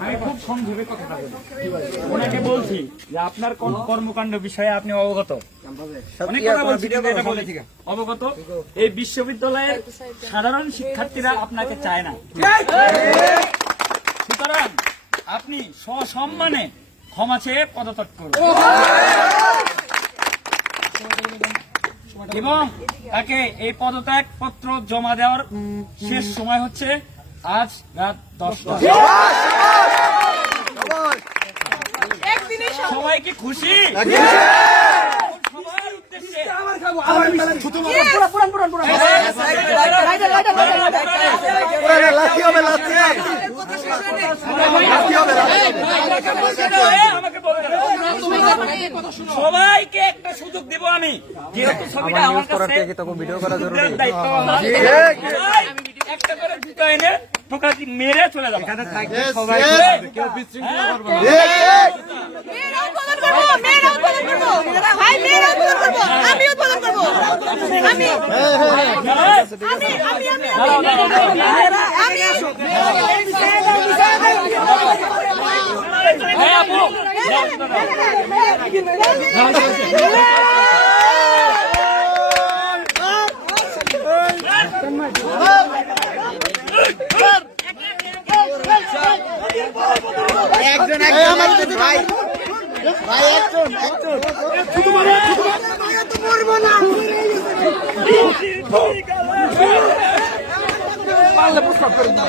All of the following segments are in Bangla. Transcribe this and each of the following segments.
আমি খুব সংক্ষেপে কথাটা বলি। ওনাকে বলছি যে আপনার কোন- কর্মকাণ্ড বিষয়ে আপনি অবগত। অবগত? এই বিশ্ববিদ্যালয়ের সাধারণ শিক্ষার্থীরা আপনাকে চায় না। সুতরাং আপনি সসম্মানে ক্ষমা চেয়ে পদত্যাগ করুন। এবং তাকে এই পদত্যাগ পত্র জমা দেওয়ার শেষ সময় হচ্ছে আজ রাত দশটা। সবাই কি খুশি? আমাকে। সবাইকে একটা সুযোগ দিব আমি। যেহেতু ছবিটা আমার কাছে দায়িত্ব আমার। সবাই একটা করে জুতো এনে টোকা মেরে চলে যাব। সবাই কেউ বিশৃঙ্খলা করবে না। একজন একজন। ভাই প্রস্তাব করে দাও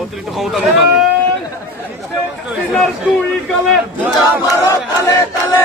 অতিরিক্ত ক্ষমতা জুতা মারো তালে তালে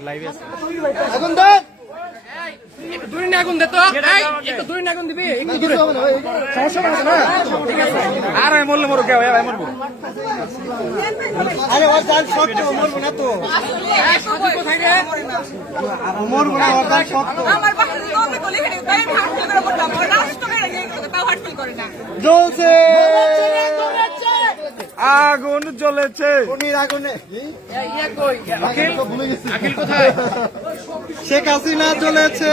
এখন দেখ দূরে না আগুন দে তো। এই, একটু দূরে না আগুন দিবি। একটু দূরে সমস্যা আছে না? আর আমি মরলে মরো কেউ আমি মরবো। আরে ওর জাল শক্ত মরবো না তো। মরবো না ওর জাল শক্ত। আমার বাসা থেকে অন্য কলি হেরে তাই আমি হাসপাতাল করে বললাম ওর রাষ্ট্র গিয়ে তাও হাসপাতাল করে না। জ্বলছে। আগুন জ্বলেছে। শেখ হাসিনা চলেছে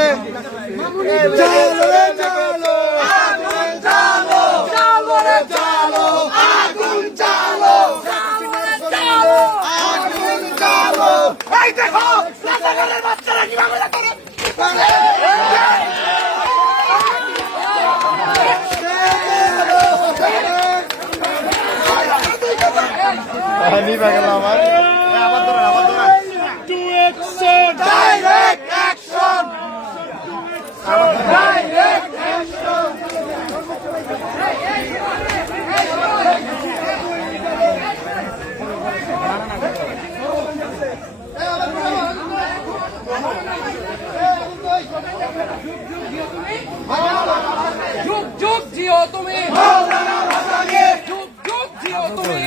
জালো রে জালো আগুন জালো জালো রে জালো আগুন জালো জালো আগুন জালো এই দেখো রাজাকারের বাচ্চারা কীভাবে করে নিবা গেল আমার আবার ধরেন আবার ধরেন ডাইরেক্ট অ্যাকশন ডাইরেক্ট অ্যাকশন যুগ যুগ জিও তুমি যুগ যুগ জিও তুমি